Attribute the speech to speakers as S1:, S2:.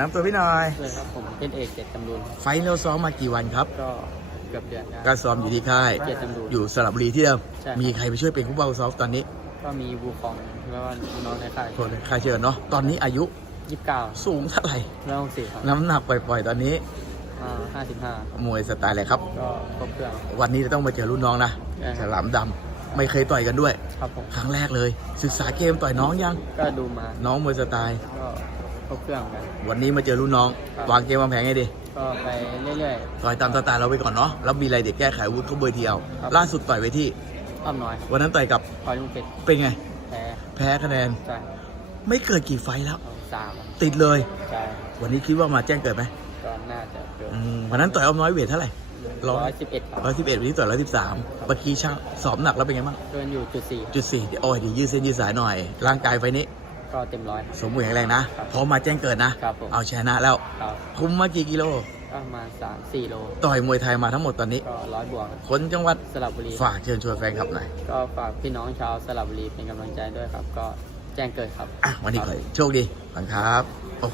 S1: น้ำตัวพี่หน่อย
S2: เลยครับผมเป็นเอกเจ็ดจำรูน
S1: ไฟท์เราซ้อมมากี่วันครับ
S2: ก็เกือบเดือนได้
S1: ก็ซ้อมอยู่ที่ค่าย
S2: เกียรติจำรูน
S1: อยู่สระบุรีที่เดิม
S2: ใช่
S1: มีใครไปช่วยเป็นผู้เบาซ้อมตอนนี้
S2: ก็มีบูฟองแล้วก็น้องในค่าย
S1: โทษเลยค่ายเชิญเนาะตอนนี้อายุ
S2: ยี่สิบเก้า
S1: สูงเท่าไหร่
S2: แล้วหกสี่ครับ
S1: น้ำหนักปล่อยๆ ตอนนี้
S2: ห้าสิบห้าม
S1: วยสไตล์อะไรครับ
S2: ก็ครบเครื่อง
S1: วันนี้จะต้องมาเจอรุ่นน้องนะ
S2: ใช่ครับ
S1: ฉลามดำไม่เคยต่อยกันด้วย
S2: ครับผม
S1: ครั้งแรกเลย ศึกษาเกมต่อยน้องยัง
S2: ก็ดูมา
S1: น้องมวยสไตล์
S2: ก็ ครบเครื่องกัน
S1: วันนี้มาเจอรุ่นน้อง
S2: ครับ
S1: วางเกมวางแผนไงดี
S2: ก็ไปเรื่อย
S1: ต่อยตามสไตล์เราไปก่อนเนาะแล้วมีอะไรเด็กแก้ไขอาวุธเขาเบอร์เดียว
S2: ครับ
S1: ล่าสุดต่อยไปที่
S2: ๆอ้อมน้อย
S1: วันนั้นต่อยกับ
S2: พลอยลุงเป็ด
S1: เป็นไง
S2: แพ้
S1: แพ้คะแนน
S2: ใช่
S1: ไม่เกิดกี่ไฟท์แล้ว
S2: สาม
S1: ติดเลย
S2: ใช่
S1: วันนี้คิดว่ามาแจ้งเกิดไหม
S2: ก็น่าจะเกิน
S1: อืมวันนั้นต่อยอ้อมน้อยเวทเท่าไหร่ ร้
S2: ร้
S1: อ
S2: อย ยสิบเอ็ดครับ
S1: ร้อยสิบเอ็ดวันนี้ต่อยร้อยสิบสามเมื่อกี้ช่างสอบหนักแล้วเป็นไงบ้าง
S2: เกินอยู่จุดสี่
S1: จุดสี่โอ้ยเดี๋ยวยืดเส้นยืดสายหน่อย ร่างกายไฟนี้
S2: ก็เต็มร้อย
S1: สมบูรณ์แข็งแรงนะ ครับพร้อมมาแจ้งเกิดนะ ครับ
S2: ผม
S1: เอาชนะแล้ว
S2: ครับ
S1: คุมมากี่กิโล
S2: ก็ประมาณสามสี่โล
S1: ต่อยมวยไทยมาทั้งหมดตอนนี้
S2: ก็ร้อยบวก
S1: คนจังหวัด
S2: สระบุรี
S1: ฝากเชิญชวนแฟนคลับหน่อย
S2: ก็ฝากพี่น้องชาวสระบุรีเป็นกำลังใจด้วยครับ ก็แจ้งเกิดครับ
S1: อะวันนี้ขอให้โชคดีขอบคุณครับ